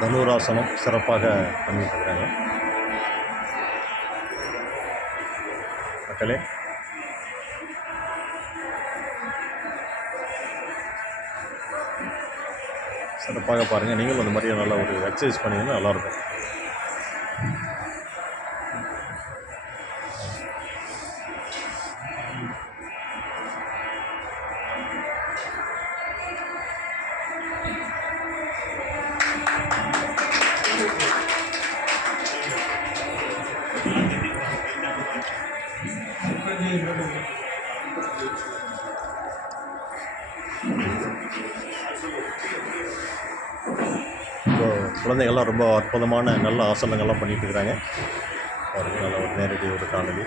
தனுராசனம் சிறப்பாக பண்ணிகிட்டு இருக்காங்க மக்களே. சிறப்பாக பாருங்கள் நீங்களும் அந்த மாதிரியே நல்லா ஒரு எக்ஸசைஸ் பண்ணிங்கன்னா நல்லாயிருக்கும் குழந்தைகள்லாம் ரொம்ப அற்புதமான நல்ல ஆசனங்கள்லாம் பண்ணிகிட்டு இருக்கிறாங்க நல்ல ஒரு நேரடி ஒரு காணொலி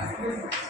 யோகாசனம்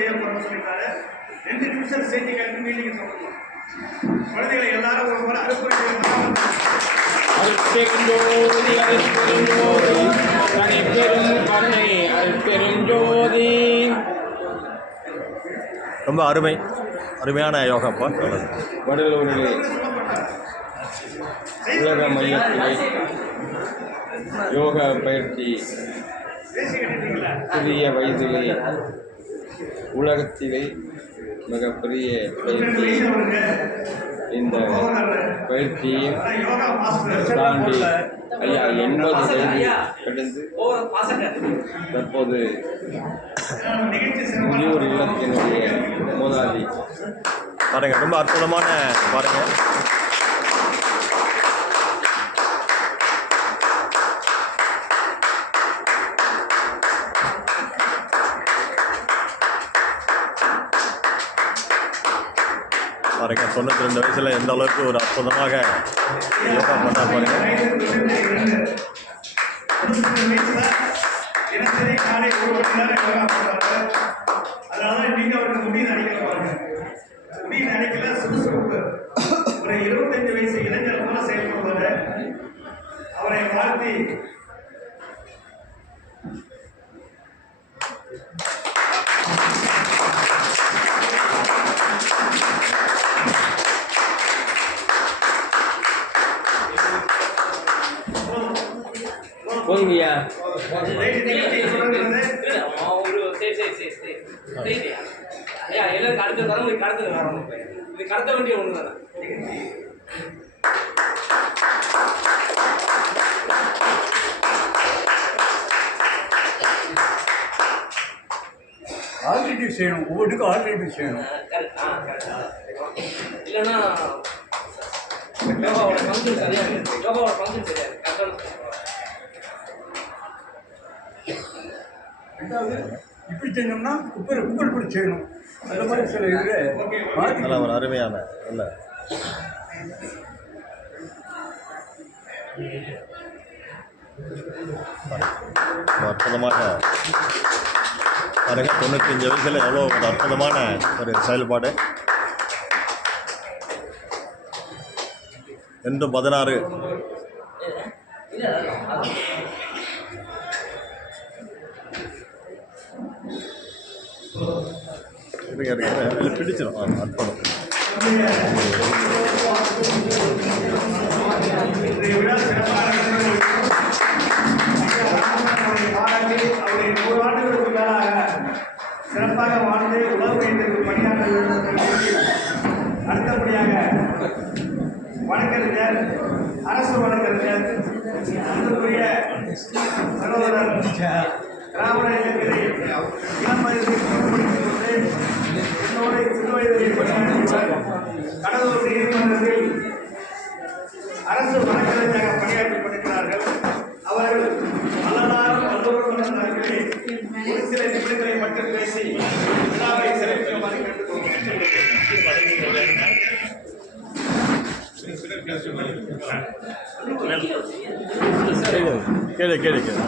செய்ய போறேன்னு சொல்லிட்டாரு ரெண்டு நிமிஷம் காட்டு மீட்டிங் சொல்லணும் குழந்தைகளை எல்லாரும் ஒரு முறை அறுப்புரை அருட்பெருஞ்சோதி அருட்பெருஞ்சோதி தனிப்பெரும் கருணை அருட்பெருஞ்சோதி ரொம்ப அருமை அருமையான யோகாப்பா நல்லது வடலூரிலே உலக மையத்திலே யோகா பயிற்சி சிறிய வயதிலே உலகத்திலே மிகப்பெரிய பயிற்சி. இந்த பயிற்சியை யோகா மாஸ்டர் தாண்டி ஐயா எண்பது வயது கடந்து தற்போது முதியோர் இல்லத்தினுடைய முதலாளி பாருங்க ரொம்ப அற்புதமான பாருங்க. தொண்ணூற்றி ரெண்டு வயசில் எந்த அளவுக்கு ஒரு அற்புதமாக யோகா பண்ண பாருங்க அதனால நீங்க அவருக்கு முடி நினைக்கல பாருங்க. முடி நினைக்கல சுறுசுறுப்பு. ஒரு சரி சரி சரி சரி ஐயா எல்லாரும் கடத்து தரம் இது கடத்து வரணும் இது கடத்த வேண்டிய ஒன்று தானே ஆல்ரெடி செய்யணும். ஒவ்வொன்றுக்கும் ஆல்ரெடி செய்யணும். இல்லைன்னா யோகாவோட ஃபங்க்ஷன் சரியா இருக்கு யோகாவோட ஃபங்க்ஷன் சரியா இருக்கு ரெண்டாவது இப்படி செஞ்சோம்னா குப்பை குப்பல் பிடிச்சி செய்யணும்? அந்த மாதிரி சில இது மாற்றி ஒரு அருமையான நல்ல ரொம்ப அற்புதமாக பாருங்க தொண்ணூத்தஞ்சு வயசில் எவ்வளோ ஒரு அற்புதமான ஒரு செயல்பாடு. ரெண்டு பதினாறு. எனக்கு அவரை நூறு ஆண்டுகளுக்கு மேலாக சிறப்பாக வாழ்ந்து உலக வைத்திற்கு பணியாற்ற அடுத்தபடியாக வழக்கறிஞர் அரசு வழக்கறிஞர் அன்புக்குரிய சகோதரர் திராவிட இயக்கத்தை இளம் வயதில் தொடர்படுத்திக் கொண்டு என்னோட சிறு வயதில் பணியாற்றியவர் கடலூர் நீதிமன்றத்தில் அரசு வழக்கறிஞராக பணியாற்றிக் கொண்டிருக்கிறார்கள். அவர்கள் பலநாள் வல்லூர் நடத்தி ஒரு சில நிமிடங்களை மட்டும் பேசி விழாவை சிறப்பிக்குமாறு கேளு கேளு கேளு.